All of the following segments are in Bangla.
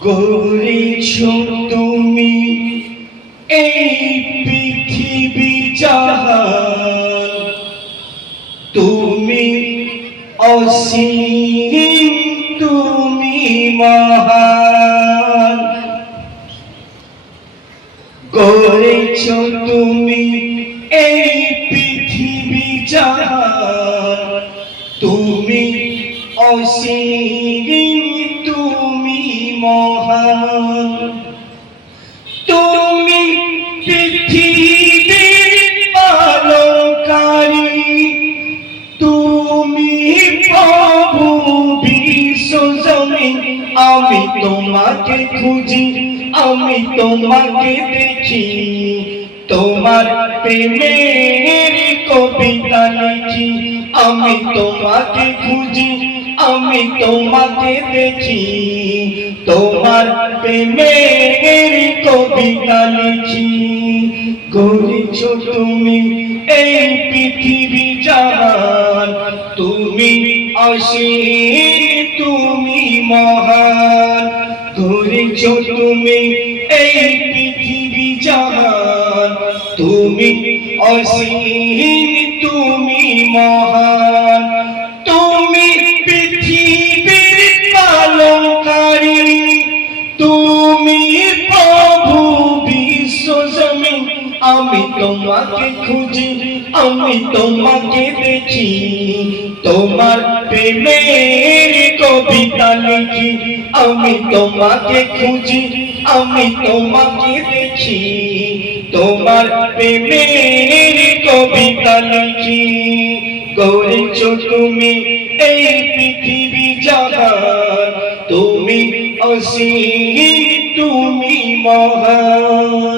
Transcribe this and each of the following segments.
করেছ তুমি, এই পৃথিবী জাহান। তুমি অসীম, তুমি মহান। করেছ তুমি, এই পৃথিবী জাহান। তুমি অসীম মহান। তুমি পৃথিবীর পালনকারী তুমি প্রভু বিশ্বজনী আমি তোমাকে খুঁজি, আমি তোমাকে দেখি। তোমার প্রেমের কবিতা লিখি, আমি তোমাকে খুঁজি। আমি তোমাকে দেখি তোমার প্রেমের কবিতা লিখি করেছ তুমি এই পৃথিবী জাহান। তুমি অসীম, তুমি মহান। করেছ তুমি এই পৃথিবী জাহান। তুমি অসীম, তুমি মহান। আমি তোমাকে খুঁজি, আমি তোমাকে দেখি। তোমার প্রেমের কবিতা লিখি। আমি তোমাকে খুঁজি, আমি তোমাকে দেখি। তোমার প্রেমের কবিতা লিখি। করেছ তুমি এই পৃথিবী জাহান তুমি অসীম, তুমি মহান।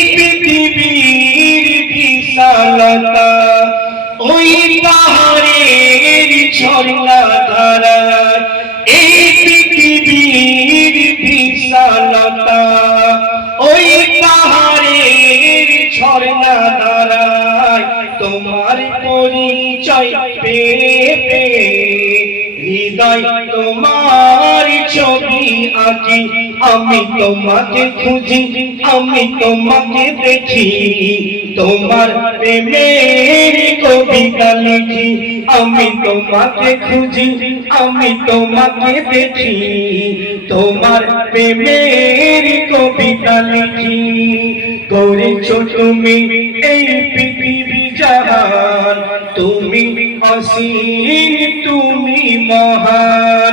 বিশালতা ওই পাহাড়ের ঝর্ণা ধারা, এই পৃথিবীর বিশালতা। ওই পাহাড়ের ঝর্ণা ধারায় তোমার পরিচয় পেয়ে, হৃদয় তোমার ছবি আঁকি আমি তোমাকে খুঁজি, আমি তোমাকে দেখি। তোমার প্রেমের কবিতা লিখি। আমি তোমাকে খুঁজি, আমি তোমাকে দেখি। তোমার প্রেমের কবিতা লিখি। করেছ তুমি এই পৃথিবী জাহান। তুমি অসীম, তুমি মহান।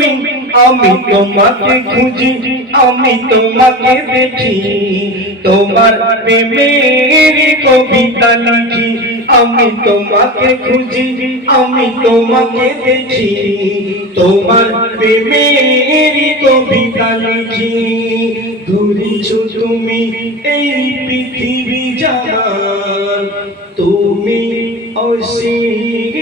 বিশ্বজমিন আমি তোমাকে খুঁজি, আমি তোমাকে দেখি। তোমার প্রেমের কবিতা লিখি। আমি তোমাকে খুঁজি, আমি তোমাকে দেখি। তোমার প্রেমের কবিতা লিখি। ঘুরিছ তুমি এই পৃথিবী জাহান। তুমি অসীম